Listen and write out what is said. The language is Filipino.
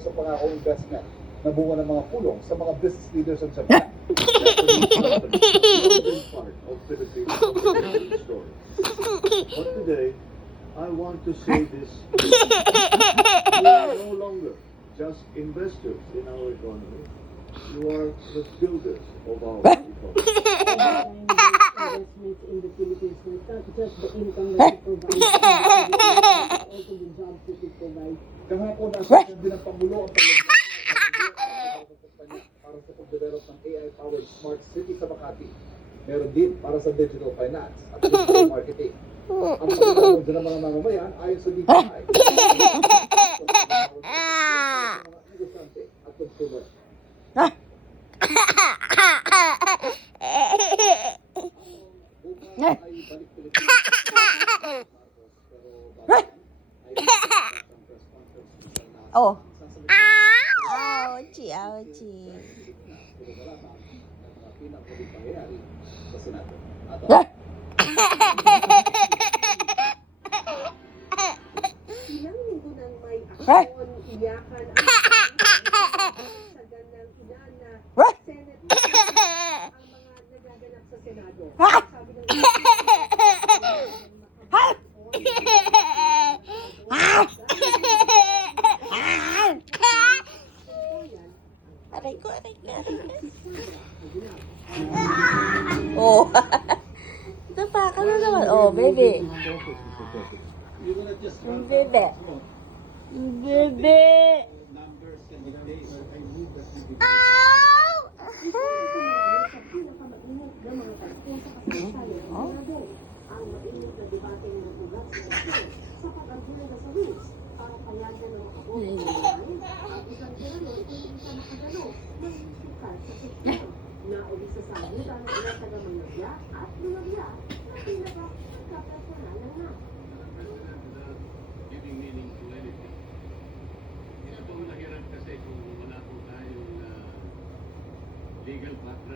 sa pangakong investment na bunga ng mga pulong sa mga business leaders ng Japan. Part of Philippine story. But today, I want to say this. You are no longer just investors in our economy. You are the builders of our economy. Investments in the Philippines, not just the income that it provides, but also the jobs that it provides. Kahapon, nasa din ng Pangulo ang para sa pag-develop ng AI-powered smart city sa Makati. Meron din para sa digital finance at digital marketing. Ang pagkakataon din ng mga mamamayan ayon sa DTI. Mga negosyante at consumer. Bukas ay balik Pilipinas. Oh. Ouchie, ouchie. Ilang linggo nang may aksyon, iyakan ang sagan ng ina na Senate ang mga nagaganap sa Senado. Sabi ng Aray ko, aray ko, aray ko. Oh. Napaka na naman. Oh, baby. Bebe. Bebe. Ow! ang mainit na debate ng ugat sa pag-agulay sa rules para payagan ng makaboto at isang gano'n ay hindi ka makagano ng sukat sa sistema na ulit sa sabutan ng taga-Managya at Lunagya na pinaka-pagkapersonal na. Giving meaning to anything. Ito ang mahirap kasi kung wala po tayong legal background.